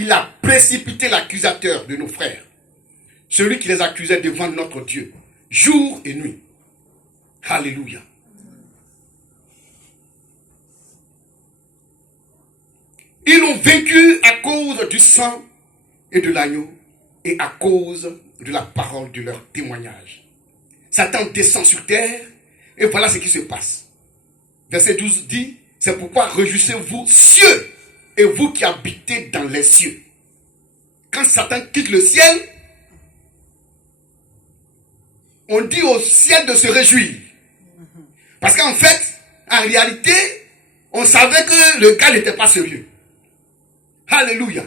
il a précipité l'accusateur de nos frères, celui qui les accusait devant notre Dieu, jour et nuit. Alléluia. Ils l'ont vaincu à cause du sang et de l'agneau et à cause de la parole de leur témoignage. Satan descend sur terre et voilà ce qui se passe. Verset 12 dit, c'est pourquoi réjouissez-vous cieux et vous qui habitez dans les cieux. Quand Satan quitte le ciel, on dit au ciel de se réjouir. Parce qu'en fait, en réalité, on savait que le gars n'était pas sérieux. Alléluia.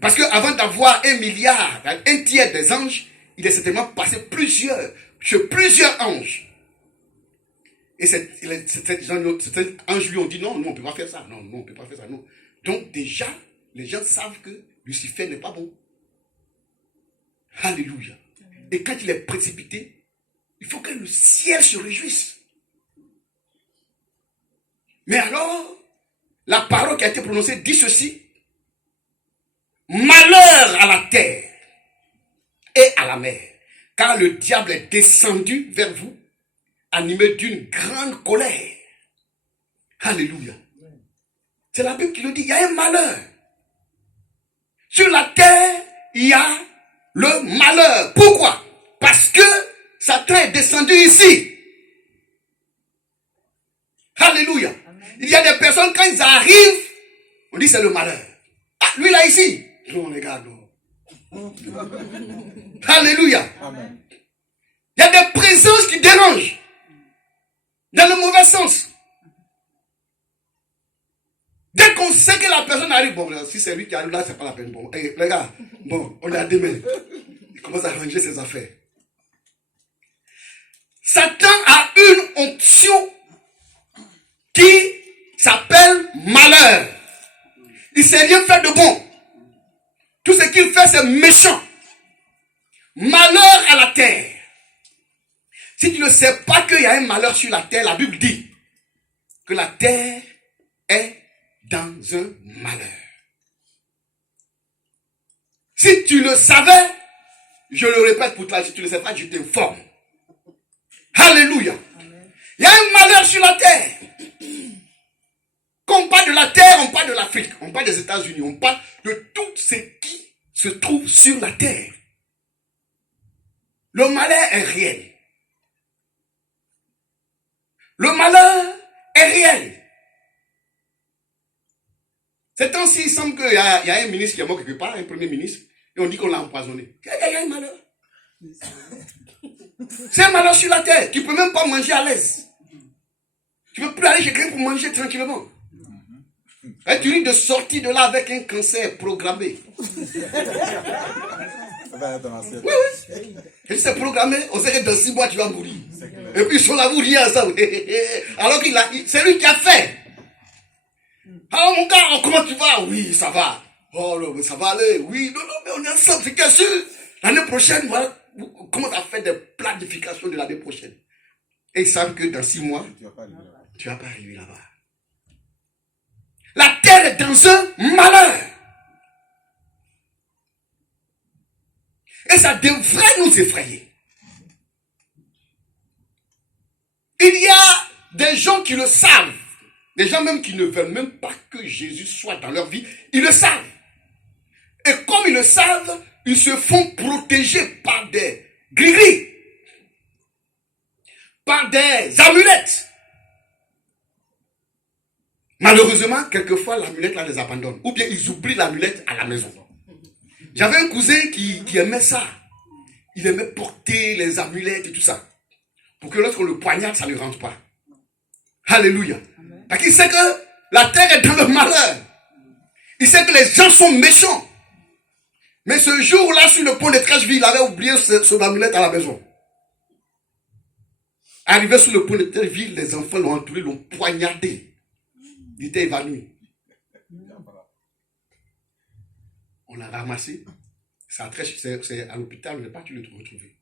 Parce qu'avant d'avoir 1 milliard, un tiers des anges, il est certainement passé chez plusieurs anges. Et certains anges lui ont dit non, on ne peut pas faire ça. Non, on ne peut pas faire ça. Non. Donc déjà, les gens savent que Lucifer n'est pas bon. Alléluia. Et quand il est précipité, il faut que le ciel se réjouisse. Mais alors, la parole qui a été prononcée dit ceci. Malheur à la terre et à la mer, car le diable est descendu vers vous, animé d'une grande colère. Alléluia. C'est la Bible qui le dit, il y a un malheur. Sur la terre, il y a le malheur. Pourquoi? Parce que Satan est descendu ici. Alléluia. Il y a des personnes, quand ils arrivent, on dit c'est le malheur. Ah, lui là ici. Non, les gars, non. Alléluia. Amen. Il y a des présences qui dérangent. Dans le mauvais sens. Dès qu'on sait que la personne arrive, bon, si c'est lui qui arrive là, c'est pas la peine. Bon, hey, les gars, bon, on est à demain. Il commence à ranger ses affaires. Satan a une onction qui s'appelle malheur. Il ne sait rien faire de bon. Tout ce qu'il fait, c'est méchant. Malheur à la terre. Si tu ne sais pas qu'il y a un malheur sur la terre, la Bible dit que la terre est dans un malheur. Si tu le savais, je le répète pour toi, si tu ne le sais pas, je t'informe. Alléluia. Amen. Il y a un malheur sur la terre. Quand on parle de la terre, on parle de l'Afrique, on parle des États-Unis, on parle de tout ce qui se trouve sur la terre. Le malheur est réel. Le malheur est réel. Ces temps-ci, il semble qu'il y a un ministre qui est mort quelque part, un premier ministre, et on dit qu'on l'a empoisonné. Il y a un malheur. C'est un malheur sur la terre. Tu ne peux même pas manger à l'aise. Tu ne peux plus aller chez quelqu'un pour manger tranquillement. Et tu risques de sortir de là avec un cancer programmé. Oui. Et c'est programmé, on sait que dans 6 mois tu vas mourir. Et puis ils sont là, vous riez ensemble. Alors c'est lui qui a fait. Alors mon gars, comment tu vas? Oui, ça va. Oh non, mais ça va aller. Oui, non, mais on est ensemble, c'est bien sûr. L'année prochaine, voilà, comment tu as fait des planifications de l'année prochaine? Et ils savent que dans 6 mois, tu ne vas pas arriver là-bas. La terre est dans un malheur. Et ça devrait nous effrayer. Il y a des gens qui le savent. Des gens même qui ne veulent même pas que Jésus soit dans leur vie. Ils le savent. Et comme ils le savent, ils se font protéger par des gris-gris. Par des amulettes. Malheureusement, quelquefois, l'amulette là les abandonne. Ou bien ils oublient l'amulette à la maison. J'avais un cousin qui aimait ça. Il aimait porter les amulettes et tout ça. Pour que lorsqu'on le poignarde, ça ne rentre pas. Alléluia. Parce qu'il sait que la terre est dans le malheur. Il sait que les gens sont méchants. Mais ce jour-là, sur le pont de Trècheville, il avait oublié son amulette à la maison. Arrivé sur le pont de Trècheville, les enfants l'ont entouré, l'ont poignardé. Il était évanoui. On l'a ramassé. C'est à l'hôpital, on n'a pas pu le retrouver.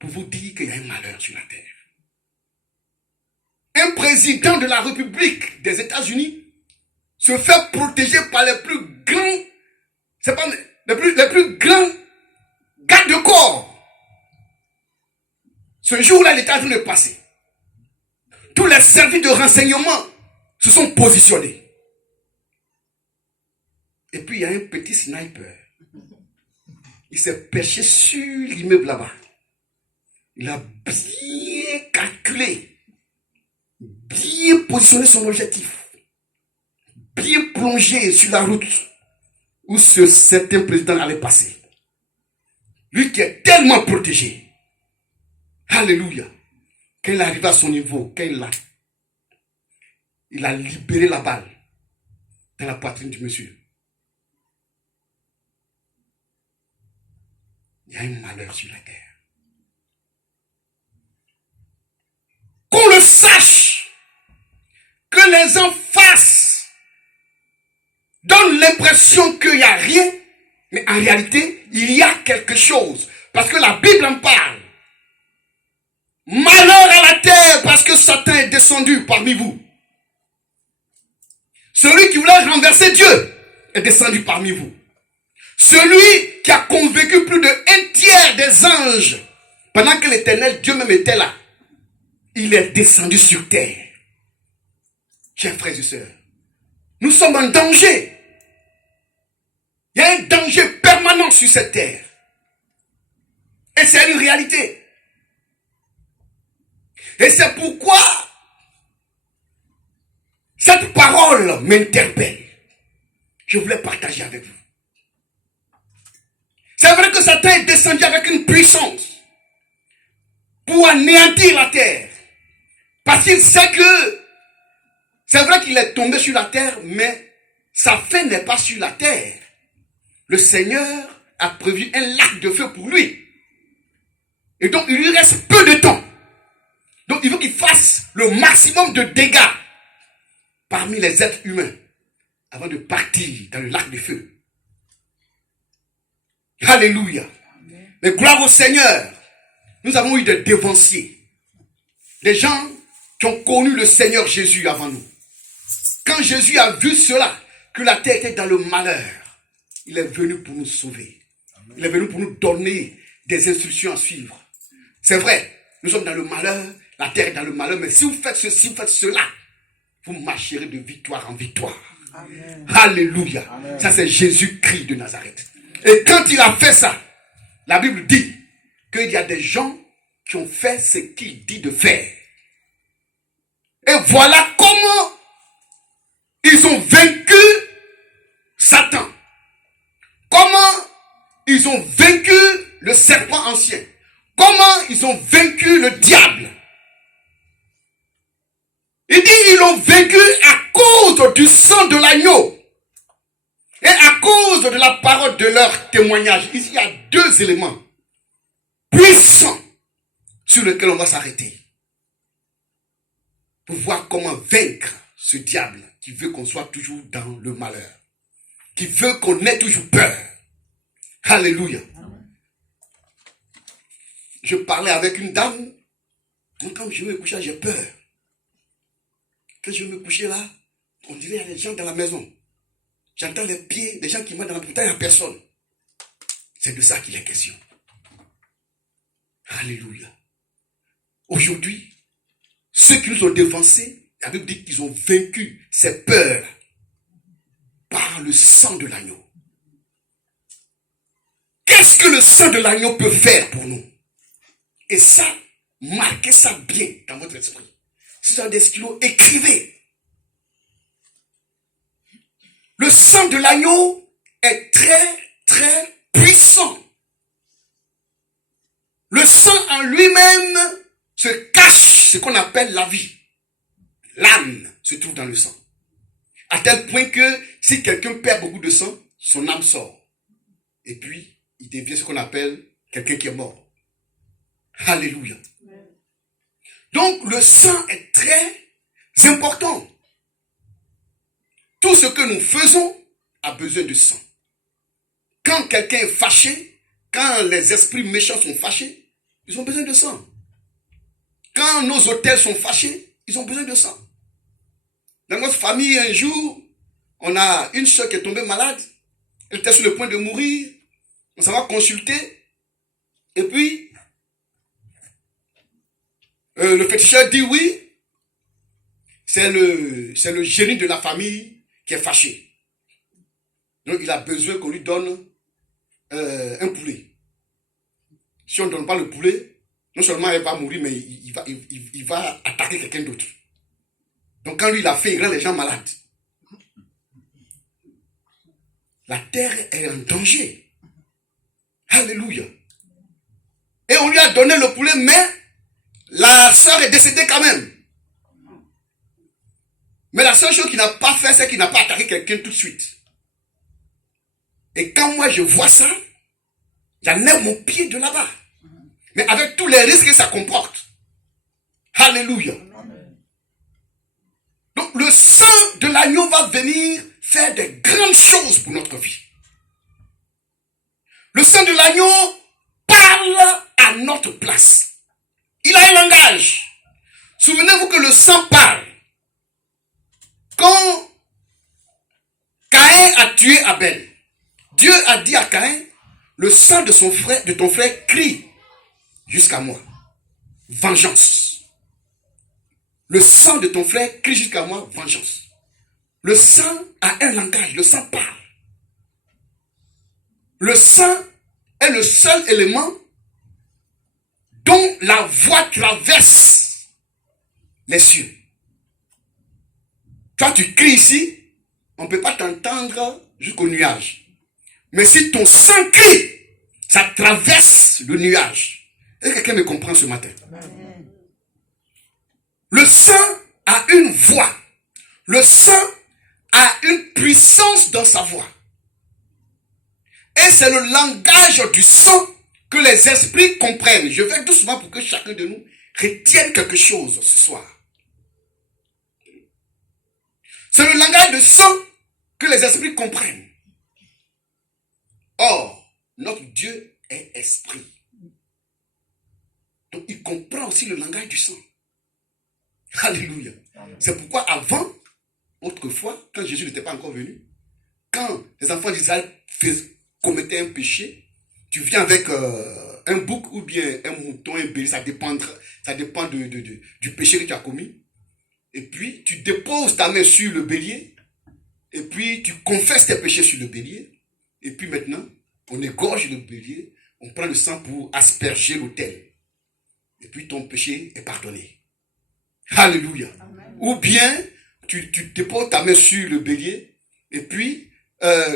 Pour vous dire qu'il y a un malheur sur la terre. Un président de la République des États-Unis se fait protéger par les plus grands, c'est pas les plus grands gardes de corps. Ce jour-là, il était en train de passer. Tous les services de renseignement se sont positionnés. Et puis, il y a un petit sniper. Il s'est perché sur l'immeuble là-bas. Il a bien calculé, bien positionné son objectif, bien plongé sur la route où ce certain président allait passer. Lui qui est tellement protégé. Alléluia. Quand il arrive à son niveau, quand il a libéré la balle dans la poitrine du monsieur. Il y a un malheur sur la terre. Qu'on le sache, que les gens fassent, donnent l'impression qu'il n'y a rien, mais en réalité, il y a quelque chose. Parce que la Bible en parle. Malheur à la terre parce que Satan est descendu parmi vous. Celui qui voulait renverser Dieu est descendu parmi vous. Celui qui a convaincu plus d'1 tiers des anges pendant que l'Éternel Dieu même était là, il est descendu sur terre. Chers frères et sœurs, nous sommes en danger. Il y a un danger permanent sur cette terre. Et c'est une réalité. Et c'est pourquoi cette parole m'interpelle. Je voulais partager avec vous. C'est vrai que Satan est descendu avec une puissance pour anéantir la terre. Parce qu'il sait que c'est vrai qu'il est tombé sur la terre, mais sa fin n'est pas sur la terre. Le Seigneur a prévu un lac de feu pour lui. Et donc, il lui reste peu de temps. Donc, il veut qu'il fasse le maximum de dégâts parmi les êtres humains avant de partir dans le lac de feu. Alléluia. Mais gloire au Seigneur. Nous avons eu des dévanciers. Des gens qui ont connu le Seigneur Jésus avant nous. Quand Jésus a vu cela, que la terre était dans le malheur, il est venu pour nous sauver. Il est venu pour nous donner des instructions à suivre. C'est vrai, nous sommes dans le malheur, la terre est dans le malheur, mais si vous faites ceci, vous faites cela, vous marcherez de victoire en victoire. Amen. Alléluia. Amen. Ça, c'est Jésus-Christ de Nazareth. Et quand il a fait ça, la Bible dit qu'il y a des gens qui ont fait ce qu'il dit de faire. Et voilà comment ils ont vaincu Satan. Comment ils ont vaincu le serpent ancien. Comment ils ont vaincu le diable. Il dit ils l'ont vaincu à cause du sang de l'agneau. Et à cause de la parole de leur témoignage. Ici, il y a 2 éléments puissants sur lesquels on va s'arrêter. Pour voir comment vaincre ce diable qui veut qu'on soit toujours dans le malheur. Qui veut qu'on ait toujours peur. Alléluia. Je parlais avec une dame. Quand je vais me coucher, j'ai peur. Quand je vais me coucher là, on dirait qu'il y a des gens dans la maison. J'entends les pieds des gens qui marchent dans la pourtant il n'y a personne. C'est de ça qu'il est question. Alléluia. Aujourd'hui, ceux qui nous ont dévancés, la Bible dit qu'ils ont vaincu ces peurs par le sang de l'agneau. Qu'est-ce que le sang de l'agneau peut faire pour nous? Et ça, marquez ça bien dans votre esprit. Si vous avez des stylos, écrivez. Le sang de l'agneau est très, très puissant. Le sang en lui-même se cache ce qu'on appelle la vie. L'âme se trouve dans le sang. À tel point que si quelqu'un perd beaucoup de sang, son âme sort. Et puis, il devient ce qu'on appelle quelqu'un qui est mort. Alléluia. Donc, le sang est très important. Tout ce que nous faisons a besoin de sang. Quand quelqu'un est fâché, quand les esprits méchants sont fâchés, ils ont besoin de sang. Quand nos hôtels sont fâchés, ils ont besoin de sang. Dans notre famille, un jour, On a une soeur qui est tombée malade. Elle était sur le point de mourir. On s'en va consulter. Et puis, le féticheur dit oui. C'est le génie de la famille qui est fâché. Donc, il a besoin qu'on lui donne un poulet. Si on ne donne pas le poulet, non seulement elle va mourir, mais il va attaquer quelqu'un d'autre. Donc, quand lui, il a fait, il rend les gens malades. La terre est en danger. Alléluia. Et on lui a donné le poulet, mais la sœur est décédée quand même. Mais la seule chose qu'il n'a pas fait, c'est qu'il n'a pas attaqué quelqu'un tout de suite. Et quand moi je vois ça, j'enlève mon pied de là-bas. Mais avec tous les risques que ça comporte. Alléluia. Donc le sang de l'agneau va venir faire de grandes choses pour notre vie. Le sang de l'agneau parle à notre place. Il a un langage. Souvenez-vous que le sang parle. Quand Caïn a tué Abel, Dieu a dit à Caïn, le sang de ton frère crie jusqu'à moi. Vengeance. Le sang de ton frère crie jusqu'à moi, vengeance. Le sang a un langage, le sang parle. Le sang est le seul élément dont la voix traverse les cieux. Toi, tu cries ici, on ne peut pas t'entendre jusqu'au nuage. Mais si ton sang crie, ça traverse le nuage. Est-ce que quelqu'un me comprend ce matin? Amen. Le sang a une voix. Le sang a une puissance dans sa voix. Et c'est le langage du sang que les esprits comprennent. Je vais doucement pour que chacun de nous retienne quelque chose ce soir. C'est le langage de sang que les esprits comprennent. Or, notre Dieu est esprit. Donc, il comprend aussi le langage du sang. Alléluia. C'est pourquoi avant, autrefois, quand Jésus n'était pas encore venu, quand les enfants d'Israël commettaient un péché, tu viens avec un bouc ou bien un mouton, un bélier, ça dépend du péché que tu as commis. Et puis, tu déposes ta main sur le bélier. Et puis, tu confesses tes péchés sur le bélier. Et puis maintenant, on égorge le bélier. On prend le sang pour asperger l'autel. Et puis, ton péché est pardonné. Alléluia. Amen. Ou bien, tu déposes ta main sur le bélier. Et puis,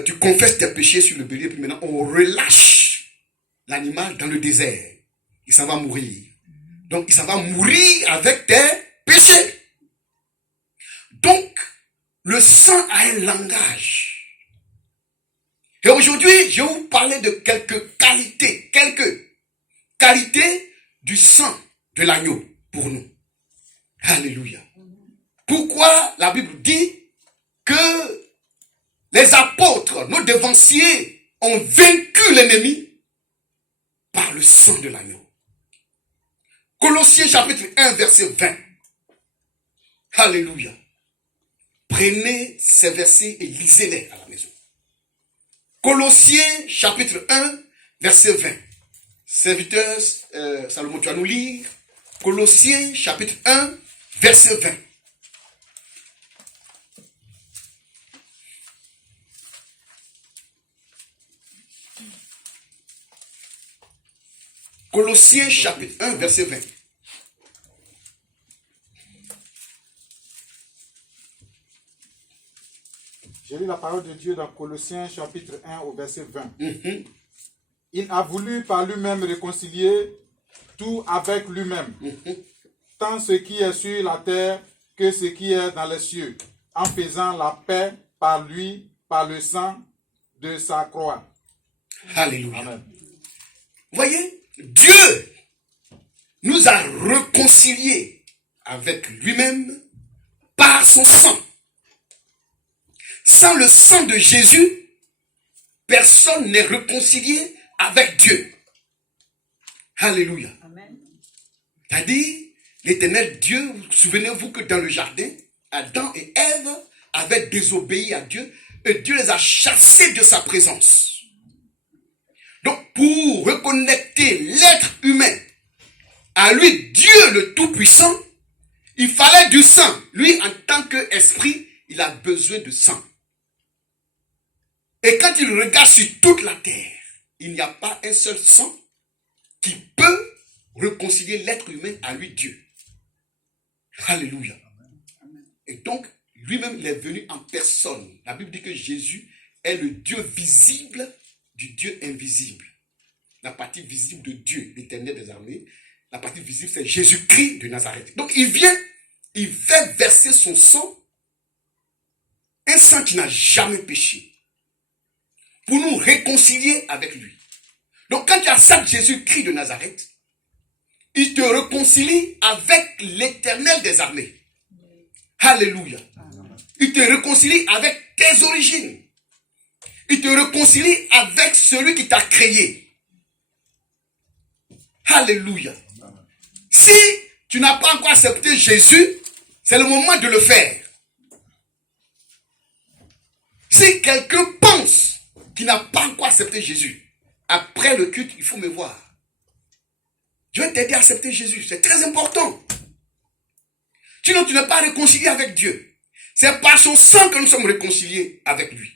tu confesses tes péchés sur le bélier. Et puis maintenant, on relâche l'animal dans le désert. Il s'en va mourir. Donc, il s'en va mourir avec tes péchés. Donc, le sang a un langage. Et aujourd'hui, je vais vous parler de quelques qualités du sang de l'agneau pour nous. Alléluia. Pourquoi la Bible dit que les apôtres, nos devanciers, ont vaincu l'ennemi par le sang de l'agneau. Colossiens chapitre 1, verset 20. Alléluia. Prenez ces versets et lisez-les à la maison. Colossiens chapitre 1, verset 20. Serviteur Salomon, tu vas nous lire Colossiens chapitre 1, verset 20. Colossiens chapitre 1, verset 20. J'ai lu la parole de Dieu dans Colossiens chapitre 1 au verset 20. Il a voulu par lui-même réconcilier tout avec lui-même, tant ce qui est sur la terre que ce qui est dans les cieux, en faisant la paix par lui, par le sang de sa croix. Alléluia. Amen. Voyez, Dieu nous a réconciliés avec lui-même par son sang. Sans le sang de Jésus, personne n'est réconcilié avec Dieu. Alléluia. Amen. C'est-à-dire, l'Éternel Dieu, souvenez-vous que dans le jardin, Adam et Ève avaient désobéi à Dieu et Dieu les a chassés de sa présence. Donc, pour reconnecter l'être humain à lui, Dieu le Tout-Puissant, il fallait du sang. Lui, en tant qu'esprit, il a besoin de sang. Et quand il regarde sur toute la terre, il n'y a pas un seul sang qui peut réconcilier l'être humain à lui, Dieu. Alléluia. Et donc, lui-même, il est venu en personne. La Bible dit que Jésus est le Dieu visible du Dieu invisible. La partie visible de Dieu, l'Éternel des armées. La partie visible, c'est Jésus-Christ de Nazareth. Donc, il vient, il fait verser son sang, un sang qui n'a jamais péché, pour nous réconcilier avec lui. Donc, quand tu acceptes Jésus-Christ de Nazareth, il te réconcilie avec l'Éternel des armées. Alléluia. Il te réconcilie avec tes origines. Il te réconcilie avec celui qui t'a créé. Alléluia. Si tu n'as pas encore accepté Jésus, c'est le moment de le faire. Si quelqu'un pense qu'il n'a pas encore accepté Jésus, après le culte, il faut me voir. Je vais t'aider à accepter Jésus. C'est très important. Sinon, tu n'es pas réconcilié avec Dieu. C'est par son sang que nous sommes réconciliés avec lui.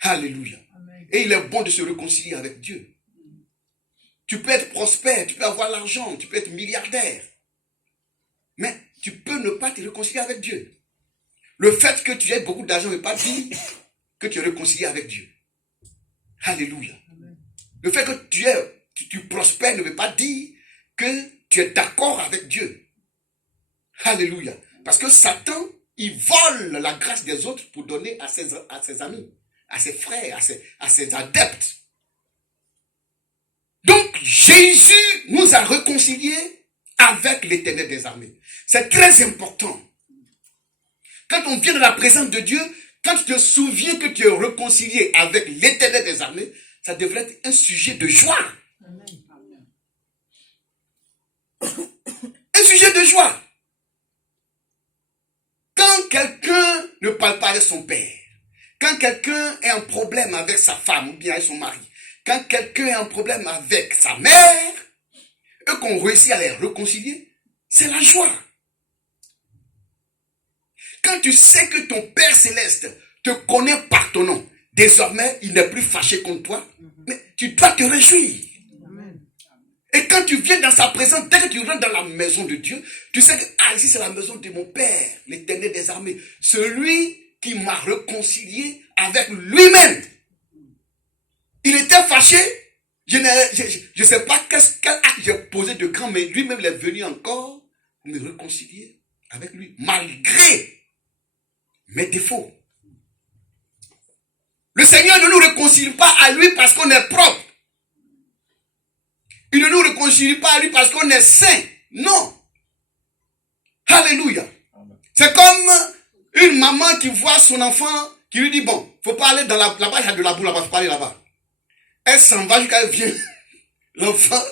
Alléluia. Amen. Et il est bon de se réconcilier avec Dieu. Tu peux être prospère, tu peux avoir l'argent, tu peux être milliardaire. Mais tu peux ne pas te réconcilier avec Dieu. Le fait que tu aies beaucoup d'argent ne veut pas dire que tu es réconcilié avec Dieu. Alléluia. Amen. Le fait que tu prospères ne veut pas dire que tu es d'accord avec Dieu. Alléluia. Parce que Satan, il vole la grâce des autres pour donner à ses amis, à ses frères, à ses adeptes. Donc, Jésus nous a réconciliés avec l'Éternel des armées. C'est très important. Quand on vient de la présence de Dieu, quand tu te souviens que tu es réconcilié avec l'Éternel des armées, ça devrait être un sujet de joie. Amen. Un sujet de joie. Quand quelqu'un ne parle pas avec son père, quand quelqu'un a un problème avec sa femme ou bien avec son mari, quand quelqu'un a un problème avec sa mère, et qu'on réussit à les réconcilier, c'est la joie. Quand tu sais que ton Père Céleste te connaît par ton nom, désormais, il n'est plus fâché contre toi, mais tu dois te réjouir. Amen. Et quand tu viens dans sa présence, dès que tu rentres dans la maison de Dieu, tu sais que ici c'est la maison de mon Père, l'Éternel des armées, celui qui m'a réconcilié avec lui-même. Il était fâché, je ne sais pas quel acte j'ai posé de grand, mais lui-même il est venu encore me réconcilier avec lui, malgré mes défauts. Le Seigneur ne nous réconcilie pas à lui parce qu'on est propre. Il ne nous réconcilie pas à lui parce qu'on est saint. Non. Alléluia. C'est comme une maman qui voit son enfant, qui lui dit, bon, faut pas aller dans là-bas, il y a de la boue là-bas, faut pas aller là-bas. Elle s'en va jusqu'à elle vient. L'enfant,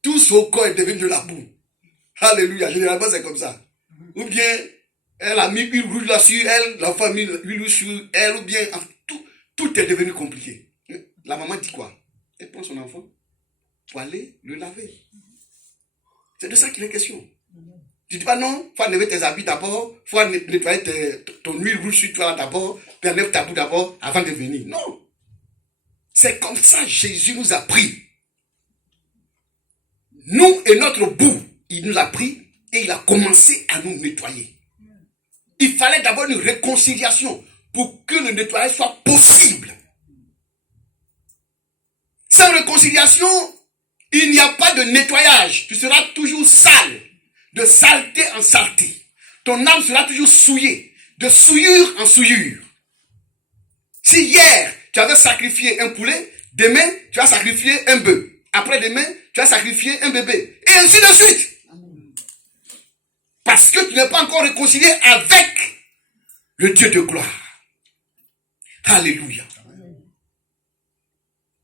tout son corps est devenu de la boue. Alléluia. Généralement, c'est comme ça. Ou bien, elle a mis une rouge là sur elle, l'enfant a mis une rouge sur elle, ou bien, tout est devenu compliqué. La maman dit quoi? Elle prend son enfant pour aller le laver. C'est de ça qu'il est question. Tu dis pas non, faut enlever tes habits d'abord, faut nettoyer ton huile rouge sur toi d'abord, puis enlève ta boue d'abord avant de venir. Non. C'est comme ça Jésus nous a pris. Nous et notre boue, il nous a pris et il a commencé à nous nettoyer. Il fallait d'abord une réconciliation pour que le nettoyage soit possible. Sans réconciliation, il n'y a pas de nettoyage. Tu seras toujours sale, de saleté en saleté. Ton âme sera toujours souillée, de souillure en souillure. Si hier, tu avais sacrifié un poulet, demain, tu vas sacrifier un bœuf. Après-demain, tu vas sacrifier un bébé. Et ainsi de suite. Parce que tu n'es pas encore réconcilié avec le Dieu de gloire. Alléluia.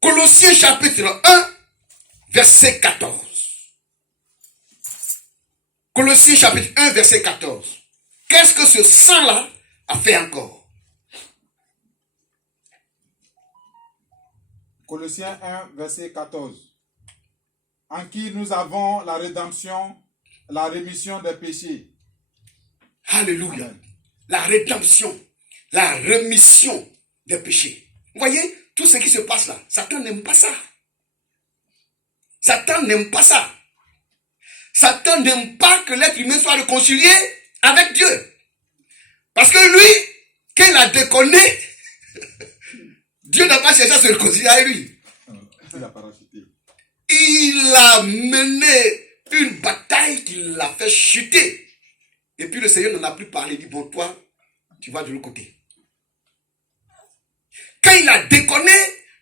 Colossiens chapitre 1, verset 14. Colossiens chapitre 1, verset 14. Qu'est-ce que ce sang-là a fait encore. Colossiens 1, verset 14. En qui nous avons la rédemption, la rémission des péchés. Alléluia. Amen. La rédemption, la rémission des péchés. Vous voyez, tout ce qui se passe là, Satan n'aime pas ça. Satan n'aime pas ça. Satan n'aime pas que l'être humain soit réconcilié avec Dieu. Parce que lui, quand il a déconné, Dieu n'a pas cherché à se réconcilier avec lui. Il a parachuté. Il a mené une bataille qui l'a fait chuter. Et puis le Seigneur n'en a plus parlé. Il dit, bon, toi, tu vas de l'autre côté. Quand il a déconné,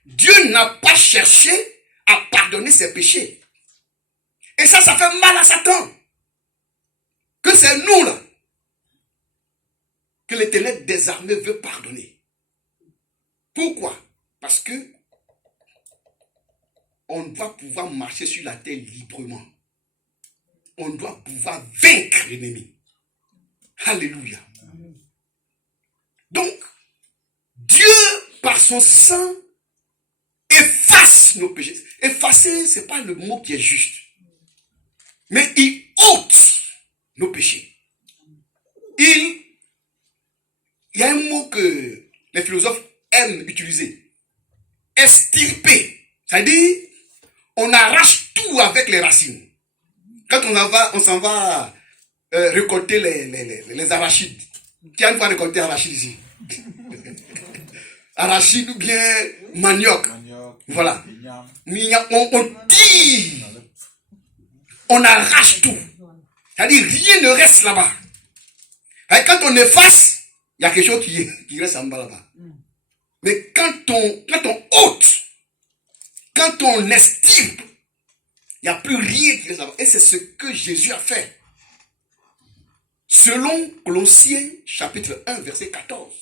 Dieu n'a pas cherché à pardonner ses péchés. Et ça fait mal à Satan. Que c'est nous, là, que l'Éternel des armées veut pardonner. Pourquoi? Parce que on doit pouvoir marcher sur la terre librement. On doit pouvoir vaincre l'ennemi. Alléluia. Donc, Dieu, par son sang, efface nos péchés. Effacer, ce n'est pas le mot qui est juste. Mais il ôte nos péchés. Il y a un mot que les philosophes aiment utiliser. Extirper. C'est-à-dire, on arrache tout avec les racines. Quand on s'en va récolter les arachides. Qui a une fois récolté arachide ici? Arachide ou bien manioc. Voilà. On tire. On arrache tout. C'est-à-dire, rien ne reste là-bas. Et quand on efface, il y a quelque chose qui reste en bas là-bas. Mais quand on ôte, quand on extirpe, il n'y a plus rien qui reste là-bas. Et c'est ce que Jésus a fait. Selon Colossiens chapitre 1, verset 14.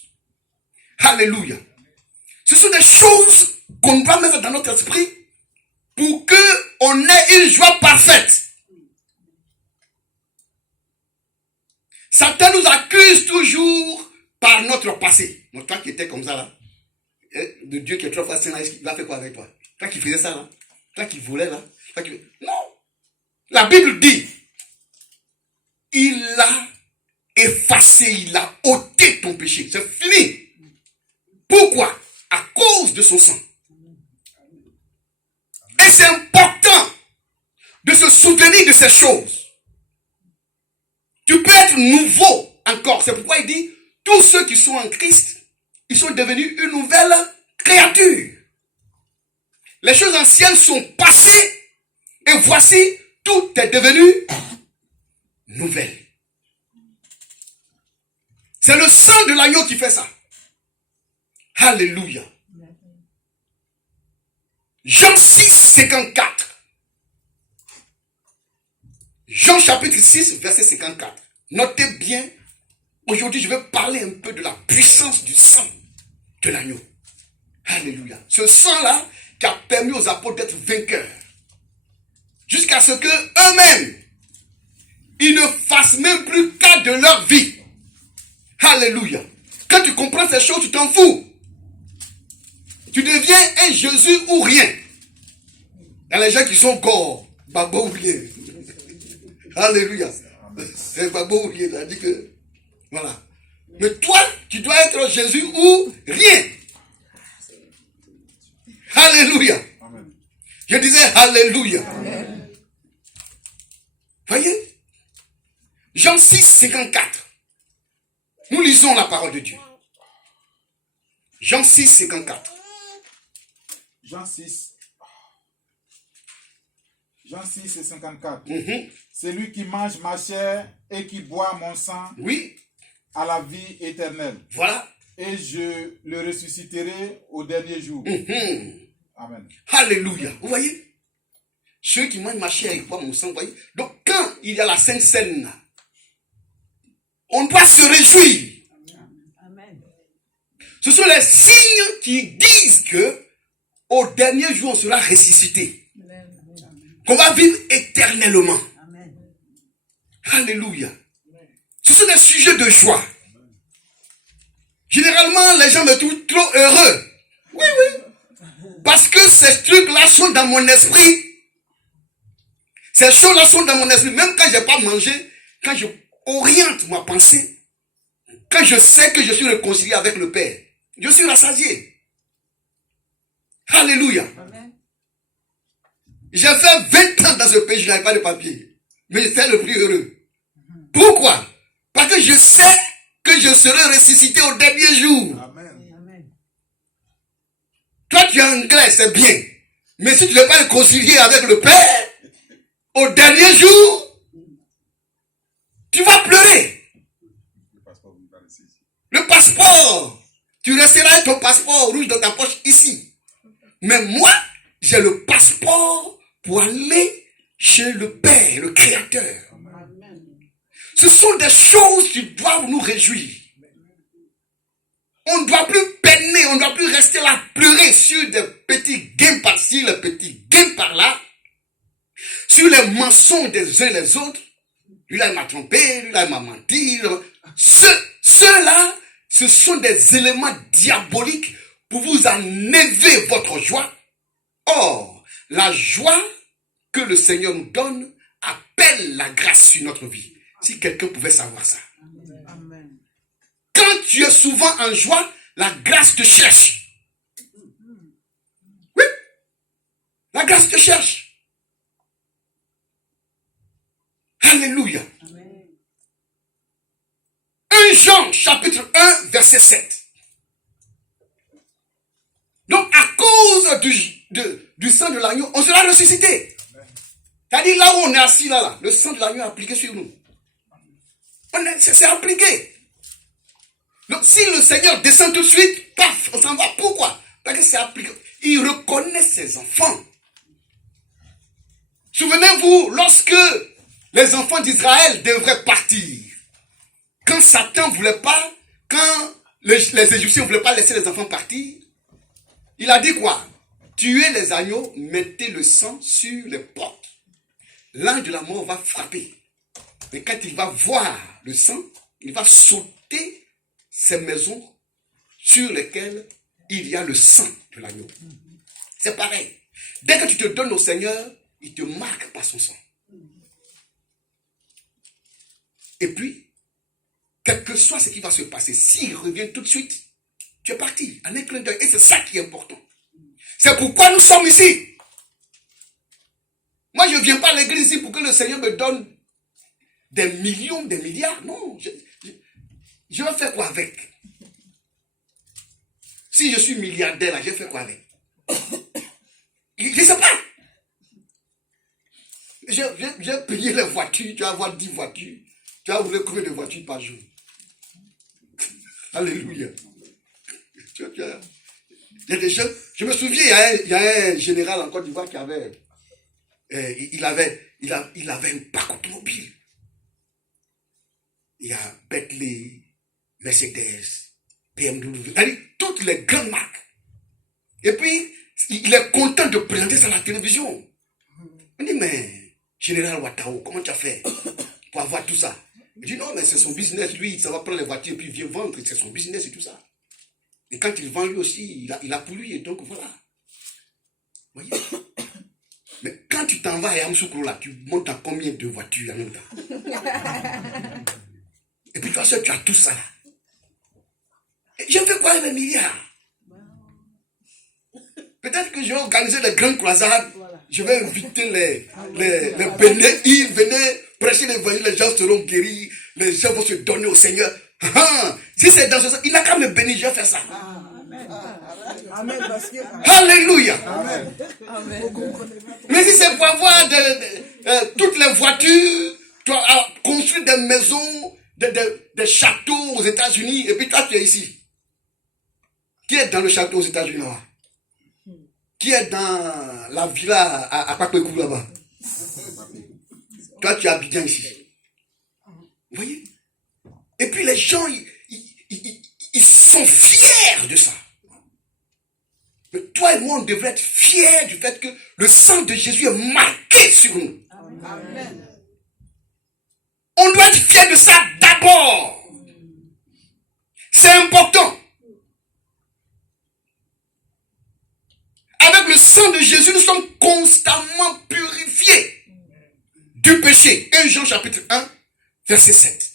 Alléluia. Ce sont des choses qu'on doit mettre dans notre esprit pour qu'on ait une joie parfaite. Satan nous accuse toujours par notre passé. Donc toi qui étais comme ça là, de Dieu qui est trop facile, il va faire quoi avec toi? Toi qui faisais ça là, toi qui volais là, non. La Bible dit, il a effacé, il a ôté ton péché. C'est fini. Pourquoi? À cause de son sang. Et c'est important de se souvenir de ces choses. Tu peux être nouveau encore. C'est pourquoi il dit, tous ceux qui sont en Christ, ils sont devenus une nouvelle créature. Les choses anciennes sont passées et voici, tout est devenu nouvelle. C'est le sang de l'agneau qui fait ça. Alléluia. Jean 6, 54. Jean chapitre 6, verset 54. Notez bien, aujourd'hui je vais parler un peu de la puissance du sang de l'agneau. Alléluia. Ce sang-là qui a permis aux apôtres d'être vainqueurs. Jusqu'à ce que eux-mêmes, ils ne fassent même plus cas de leur vie. Alléluia. Quand tu comprends ces choses, tu t'en fous. Tu deviens un Jésus ou rien. Il y a les gens qui sont corps, babo ou rien. Alléluia. C'est babo ou rien, ça dit que, voilà. Mais toi, tu dois être Jésus ou rien. Alléluia. Amen. Je disais Alléluia. Amen. Voyez? Jean 6, 54. Nous lisons la parole de Dieu. Jean 6, 54. Jean 6 et 54. Celui qui mange ma chair et qui boit mon sang, oui, a la vie éternelle. Voilà. Et je le ressusciterai au dernier jour. Amen. Alléluia. Vous voyez? Ceux qui mangent ma chair et boivent mon sang, vous voyez? Donc quand il y a la Sainte Seine, on doit se réjouir. Amen. Ce sont les signes qui disent que au dernier jour, on sera ressuscité. Qu'on va vivre éternellement. Amen. Alléluia. Ce sont des sujets de joie. Généralement, les gens me trouvent trop heureux. Oui, oui. Parce que ces trucs-là sont dans mon esprit. Ces choses-là sont dans mon esprit. Même quand je n'ai pas mangé, quand je oriente ma pensée, quand je sais que je suis réconcilié avec le Père, je suis rassasié. Alléluia. Amen. J'ai fait 20 ans dans ce pays, je n'avais pas de papier. Mais j'étais le plus heureux. Pourquoi? Parce que je sais que je serai ressuscité au dernier jour. Amen. Toi, tu es anglais, c'est bien. Mais si tu ne veux pas réconcilier avec le Père, au dernier jour, tu vas pleurer. Le passeport, tu resteras avec ton passeport rouge dans ta poche ici. Mais moi, j'ai le passeport pour aller chez le Père, le Créateur. Amen. Ce sont des choses qui doivent nous réjouir. On ne doit plus peiner, on ne doit plus rester là pleurer sur des petits gains par-ci, des petits gains par-là, sur les mensonges des uns et des autres. Lui là, il m'a trompé, lui là, il m'a menti. Ceux-là, ce sont des éléments diaboliques pour vous enlever votre joie. Or, la joie que le Seigneur nous donne appelle la grâce sur notre vie. Si quelqu'un pouvait savoir ça. Amen. Quand tu es souvent en joie, la grâce te cherche. Oui. La grâce te cherche. Alléluia. Amen. 1 Jean chapitre 1 verset 7. Donc à cause du sang de l'agneau, on sera ressuscité. C'est-à-dire là où on est assis là, le sang de l'agneau est appliqué sur nous. C'est appliqué. Donc si le Seigneur descend tout de suite, paf, on s'en va. Pourquoi? Parce que c'est appliqué. Il reconnaît ses enfants. Souvenez-vous, lorsque les enfants d'Israël devraient partir, quand Satan ne voulait pas, quand les Égyptiens ne voulaient pas laisser les enfants partir, il a dit quoi? Tuez les agneaux, mettez le sang sur les portes. L'ange de la mort va frapper. Mais quand il va voir le sang, il va sauter ces maisons sur lesquelles il y a le sang de l'agneau. C'est pareil. Dès que tu te donnes au Seigneur, il te marque par son sang. Et puis, quel que soit ce qui va se passer, s'il revient tout de suite, tu es parti, en un clin d'œil. Et c'est ça qui est important. C'est pourquoi nous sommes ici. Moi, je ne viens pas à l'église ici pour que le Seigneur me donne des millions, des milliards. Non, je vais faire quoi avec? Si je suis milliardaire, là, je vais faire quoi avec? Je ne sais pas. J'ai payé les voitures, tu vas avoir 10 voitures. Tu vas ouvrir combien de voitures par jour? Alléluia. Il y a des gens, je me souviens, il y a un général en Côte d'Ivoire qui avait, il avait une parc automobile. Il y a Bentley, Mercedes, BMW, toutes les grandes marques. Et puis, il est content de présenter ça à la télévision. On dit, mais, Général Ouattao, comment tu as fait pour avoir tout ça? Il dit, non, mais c'est son business, lui, ça va prendre les voitures et puis il vient vendre, c'est son business et tout ça. Et quand il vend lui aussi, il a pour lui, et donc voilà. Vous voyez? Mais quand tu t'en vas à Yamoussoukro là, tu montes à combien de voitures en même temps? Et puis toi seul, tu as tout ça là. Et je fais quoi avec les milliards? Peut-être que je vais organiser des grandes croisades. Je vais inviter les bénéfices. Ils venaient prêcher l'évangile, les gens seront guéris, les gens vont se donner au Seigneur. Si c'est dans ce sens, il n'a qu'à me bénir, je vais faire ça. Amen. Alléluia. Amen. Mais si c'est pour avoir toutes les voitures, tu as construit des maisons, des châteaux aux États-Unis, et puis toi tu es ici. Qui est dans le château aux États-Unis là? Qui est dans la villa à Papekou là-bas? Toi tu es Abidjan ici. Vous voyez? Et puis les gens, ils sont fiers de ça. Mais toi et moi, on devrait être fiers du fait que le sang de Jésus est marqué sur nous. Amen. On doit être fiers de ça d'abord. C'est important. sang de Jésus, nous sommes constamment purifiés du péché. 1 Jean chapitre 1, verset 7.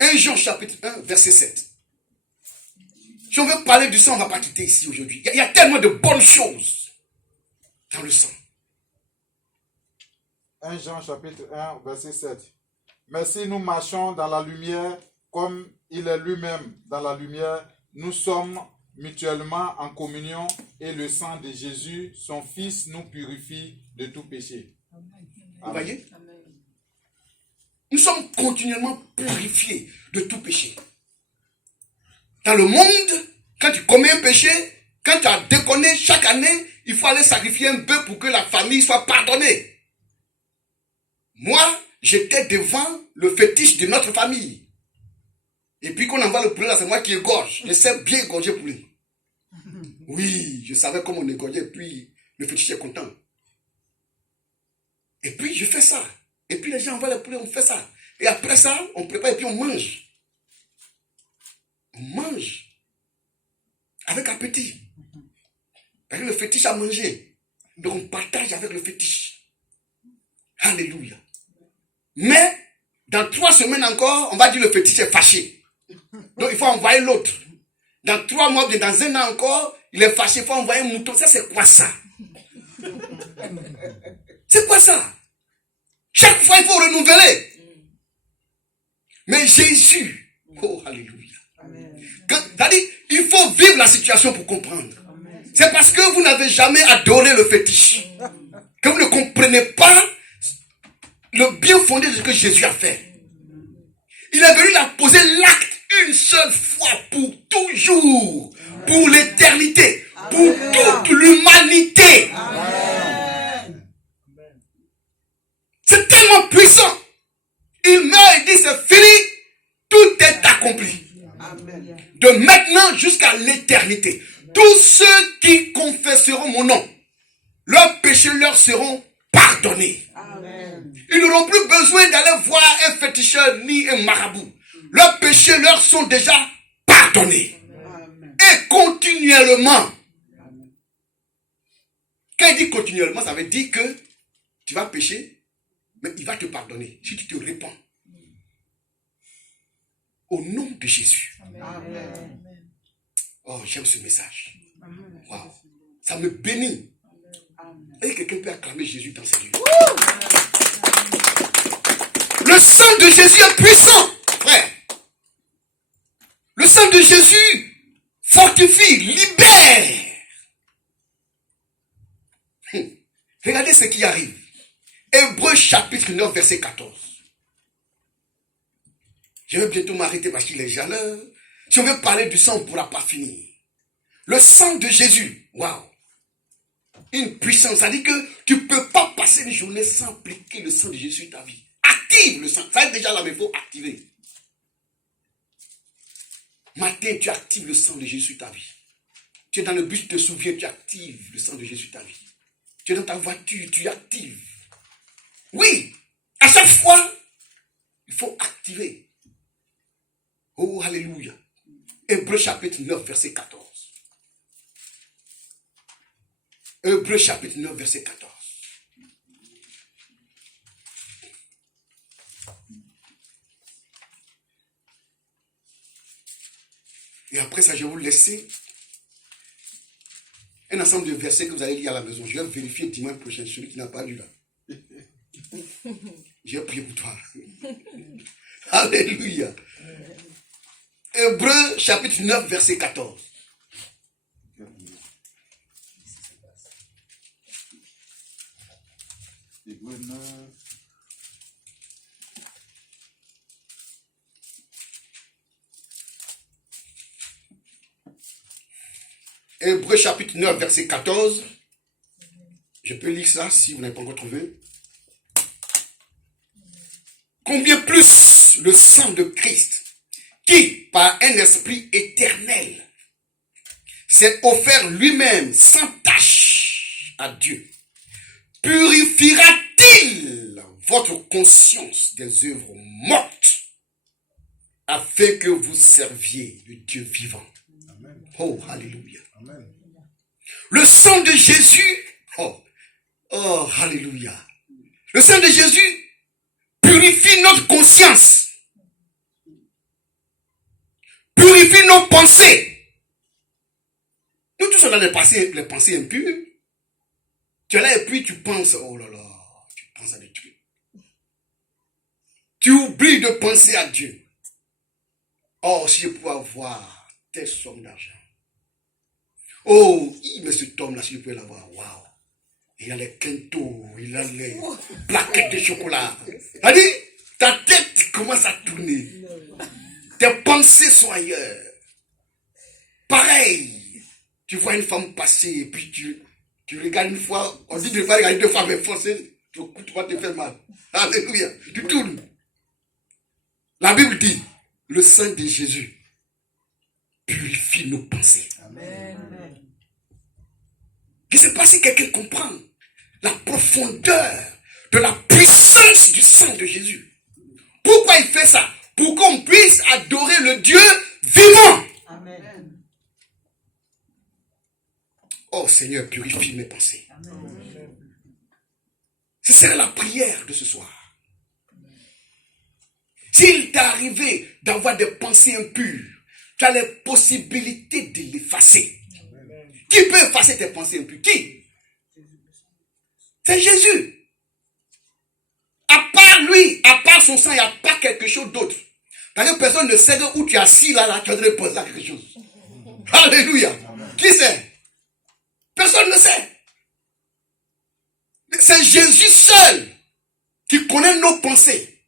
1 Jean chapitre 1, verset 7. Si on veut parler du sang, on ne va pas quitter ici aujourd'hui. Il y a tellement de bonnes choses dans le sang. 1 Jean chapitre 1, verset 7. Mais si nous marchons dans la lumière, comme il est lui-même dans la lumière, nous sommes mutuellement en communion et le sang de Jésus, son Fils, nous purifie de tout péché. Vous voyez? Nous sommes continuellement purifiés de tout péché. Dans le monde, quand tu commets un péché, quand tu as déconné chaque année, il faut aller sacrifier un bœuf pour que la famille soit pardonnée. Moi, j'étais devant le fétiche de notre famille. Et puis qu'on envoie le poulet là, c'est moi qui égorge. Je sais bien égorger le poulet. Oui, je savais comment on égorgeait, et puis le fétiche est content. Et puis je fais ça. Et puis les gens envoient le poulet, on fait ça. Et après ça, on prépare et puis on mange. On mange. Avec appétit. Parce que le fétiche a mangé. Donc on partage avec le fétiche. Alléluia. Mais, dans 3 semaines encore, on va dire le fétiche est fâché. Donc il faut envoyer l'autre. Dans 3 mois, dans 1 an encore, il est fâché, il faut envoyer un mouton. Ça, c'est quoi ça? C'est quoi ça? Chaque fois, il faut renouveler. Mais Jésus, oh, alléluia. C'est-à-dire, il faut vivre la situation pour comprendre. C'est parce que vous n'avez jamais adoré le fétiche que vous ne comprenez pas le bien fondé de ce que Jésus a fait. Il est venu là poser l'acte une seule fois pour toujours, pour l'éternité, pour toute l'humanité. C'est tellement puissant. Il meurt et dit c'est fini, tout est accompli. De maintenant jusqu'à l'éternité. Tous ceux qui confesseront mon nom, leurs péchés leur seront pardonnés. Ils n'auront plus besoin d'aller voir un féticheur ni un marabout. Leurs péchés leur sont déjà pardonnés. Et continuellement. Quand il dit continuellement, ça veut dire que tu vas pécher, mais il va te pardonner si tu te répands. Au nom de Jésus. Amen. Oh, j'aime ce message. Wow. Ça me bénit. Et quelqu'un peut acclamer Jésus dans ses lieux. Le sang de Jésus est puissant, frère. Le sang de Jésus fortifie, libère. Regardez ce qui arrive. Hébreux chapitre 9, verset 14. Je vais bientôt m'arrêter parce qu'il est déjà l'heure. Si on veut parler du sang, on ne pourra pas finir. Le sang de Jésus, waouh. Une puissance, ça dit que tu ne peux pas passer une journée sans appliquer le sang de Jésus sur ta vie. Active le sang. Ça est déjà là, mais il faut activer. Matin, tu actives le sang de Jésus sur ta vie. Tu es dans le bus, tu te souviens, tu actives le sang de Jésus sur ta vie. Tu es dans ta voiture, tu actives. Oui, à chaque fois, il faut activer. Oh, alléluia. Hébreux chapitre 9, verset 14. Hébreux chapitre 9, verset 14. Et après ça, je vais vous laisser un ensemble de versets que vous allez lire à la maison. Je vais vérifier dimanche prochain, celui qui n'a pas lu là. J'ai prié pour toi. Alléluia. Hébreux chapitre 9, verset 14. Hébreux 9. Hébreux chapitre 9, verset 14. Je peux lire ça si vous n'avez pas encore trouvé. Combien plus le sang de Christ, qui, par un esprit éternel, s'est offert lui-même sans tache à Dieu, purifiera-t-il votre conscience des œuvres mortes, afin que vous serviez le Dieu vivant. Oh, alléluia. Amen. Le sang de Jésus, oh, alléluia. Le sang de Jésus purifie notre conscience, purifie nos pensées. Nous tous on a les pensées impures. Tu es là et puis tu penses, oh là là, tu penses à des trucs. Tu oublies de penser à Dieu. Oh, si je pouvais avoir telle somme d'argent. Oh, mais cet homme-là, si je pouvais l'avoir, waouh. Il a les quintos, il a les plaquettes de chocolat. Allez, ta tête commence à tourner. Tes pensées sont ailleurs. Pareil, tu vois une femme passer et puis tu regardes une fois, on dit de ne pas regarder deux fois, mais forcer, tu vas te faire mal. Alléluia, tu tournes. La Bible dit, le sang de Jésus purifie nos pensées. Amen. Je ne sais pas si quelqu'un comprend la profondeur de la puissance du sang de Jésus. Pourquoi il fait ça? Pour qu'on puisse adorer le Dieu vivant. Amen. Oh Seigneur, purifie mes pensées. Amen. Ce serait la prière de ce soir. S'il t'est arrivé d'avoir des pensées impures, tu as les possibilités de l'effacer. Qui peut effacer tes pensées impures? Qui? C'est Jésus. À part lui, à part son sang, il n'y a pas quelque chose d'autre. Parce que personne ne sait où tu es assis là, tu as de poser quelque chose. Alléluia. Qui sait? Personne ne sait. C'est Jésus seul qui connaît nos pensées.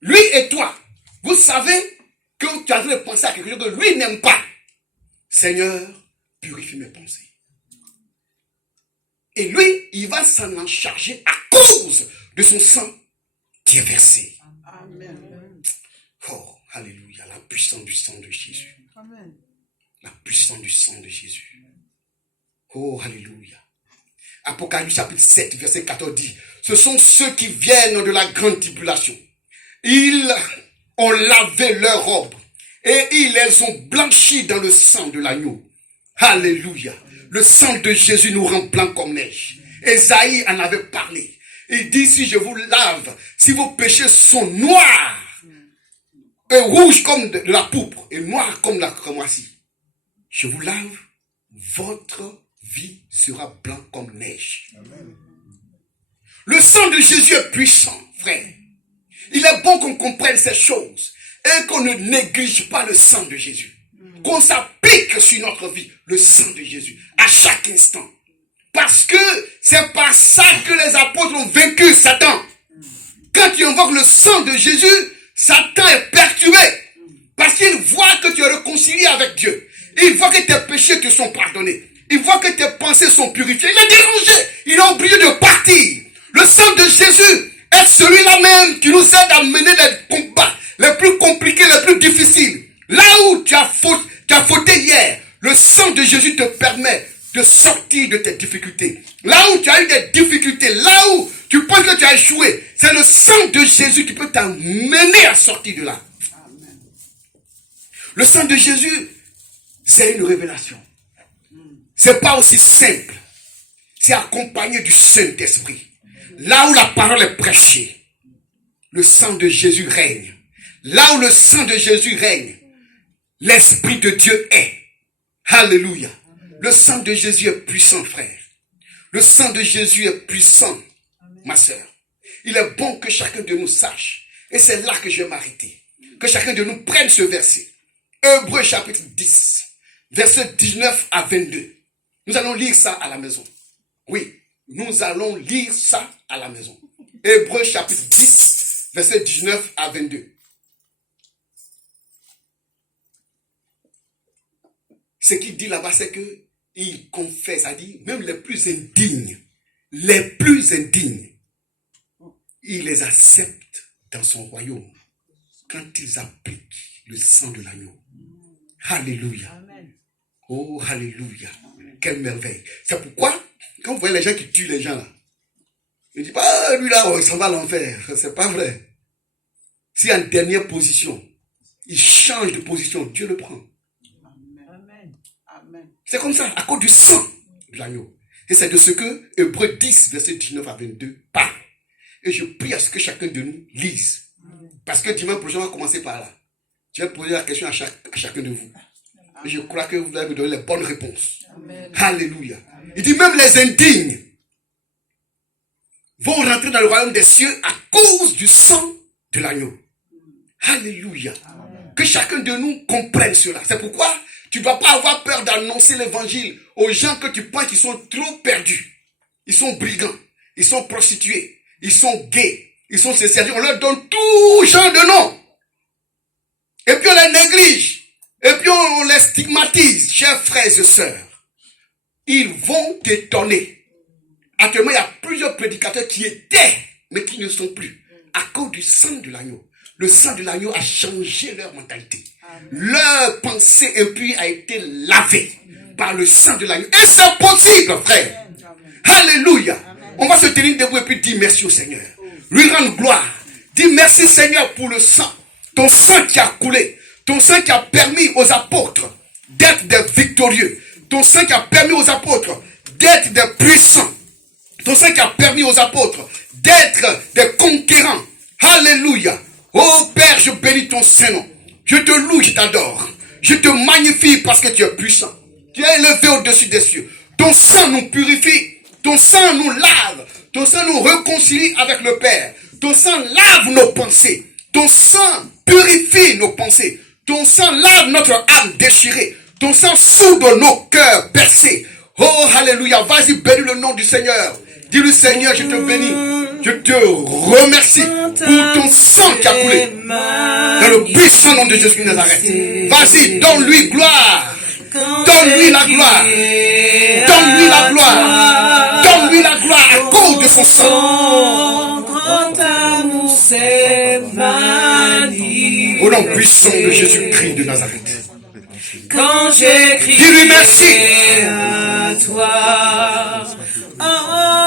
Lui et toi, vous savez que tu as de penser à quelque chose que lui n'aime pas. Seigneur, purifie mes pensées. Et lui, il va s'en en charger à cause de son sang qui est versé. Amen. Oh, alléluia, la puissance du sang de Jésus. Amen. La puissance du sang de Jésus. Oh, alléluia. Apocalypse chapitre 7, verset 14 dit, ce sont ceux qui viennent de la grande tribulation. Ils ont lavé leurs robes et ils les ont blanchis dans le sang de l'agneau. Alléluia. Le sang de Jésus nous rend blancs comme neige. Ésaïe en avait parlé. Il dit, si je vous lave, si vos péchés sont noirs, et rouges comme de la pourpre, et noirs comme la cramoisie, je vous lave, votre vie sera blanc comme neige. Amen. Le sang de Jésus est puissant, frère. Il est bon qu'on comprenne ces choses et qu'on ne néglige pas le sang de Jésus. Qu'on s'applique sur notre vie le sang de Jésus à chaque instant. Parce que c'est par ça que les apôtres ont vaincu Satan. Quand tu invoques le sang de Jésus, Satan est perturbé. Parce qu'il voit que tu es réconcilié avec Dieu. Il voit que tes péchés te sont pardonnés. Il voit que tes pensées sont purifiées. Il est dérangé. Il a oublié de partir. Le sang de Jésus est celui-là même qui nous aide à mener les combats les plus compliqués, les plus difficiles. Là où tu as fauté hier, le sang de Jésus te permet de sortir de tes difficultés. Là où tu as eu des difficultés, là où tu penses que tu as échoué, c'est le sang de Jésus qui peut t'amener à sortir de là. Amen. Le sang de Jésus, c'est une révélation. C'est pas aussi simple. C'est accompagné du Saint-Esprit. Là où la parole est prêchée, le sang de Jésus règne. Là où le sang de Jésus règne, l'Esprit de Dieu est. Alléluia. Le sang de Jésus est puissant, frère. Le sang de Jésus est puissant, ma sœur. Il est bon que chacun de nous sache. Et c'est là que je vais m'arrêter. Que chacun de nous prenne ce verset. Hébreux chapitre 10, verset 19 à 22. Nous allons lire ça à la maison. Oui, nous allons lire ça à la maison. Hébreux chapitre 10, verset 19 à 22. Ce qu'il dit là-bas, c'est que il confesse, a dit, même les plus indignes, il les accepte dans son royaume quand ils appliquent le sang de l'agneau. Alléluia. Amen. Oh, alléluia. Quelle merveille. C'est pourquoi, quand vous voyez les gens qui tuent les gens là, ne dites pas, lui là, oh, il s'en va à l'enfer. C'est pas vrai. Si en dernière position, il change de position, Dieu le prend. Amen. C'est comme ça, à cause du sang de l'agneau. Et c'est de ce que Hébreux 10, verset 19 à 22 parle. Et je prie à ce que chacun de nous lise. Parce que dimanche prochain, on va commencer par là. Je vais poser la question à chacun de vous. Et je crois que vous allez me donner les bonnes réponses. Amen. Alléluia. Il dit même les indignes vont rentrer dans le royaume des cieux à cause du sang de l'agneau. Alléluia. Que chacun de nous comprenne cela. C'est pourquoi tu ne dois pas avoir peur d'annoncer l'évangile aux gens que tu penses qu'ils sont trop perdus. Ils sont brigands, ils sont prostitués, ils sont gays, ils sont ceci. On leur donne tout genre de noms. Et puis on les néglige. Et puis on les stigmatise. Chers frères et sœurs, ils vont t'étonner. Actuellement, il y a plusieurs prédicateurs qui étaient, mais qui ne sont plus. À cause du sang de l'agneau. Le sang de l'agneau a changé leur mentalité. Leur pensée impure a été lavée par le sang de l'agneau. Et c'est possible, frère. Alléluia. On va se tenir debout et puis dire merci au Seigneur. Lui rendre gloire. Dis merci Seigneur pour le sang. Ton sang qui a coulé. Ton sang qui a permis aux apôtres d'être des victorieux. Ton sang qui a permis aux apôtres d'être des puissants. Ton sang qui a permis aux apôtres d'être des conquérants. Alléluia. Oh Père, je bénis ton Saint-Nom. Je te loue, je t'adore. Je te magnifie parce que tu es puissant. Tu es élevé au-dessus des cieux. Ton sang nous purifie. Ton sang nous lave. Ton sang nous réconcilie avec le Père. Ton sang lave nos pensées. Ton sang purifie nos pensées. Ton sang lave notre âme déchirée. Ton sang soude nos cœurs percés. Oh, alléluia. Vas-y, bénis le nom du Seigneur. Dis-lui, Seigneur, je te bénis. Je te remercie pour ton sang qui a coulé. Dans le puissant nom de Jésus de Nazareth. Vas-y, donne-lui gloire. Donne-lui la gloire. Donne-lui la gloire. Donne-lui la gloire à cause de son sang. Au nom puissant de Jésus-Christ de Nazareth. Quand j'ai crié Dis-lui merci. à toi, oh,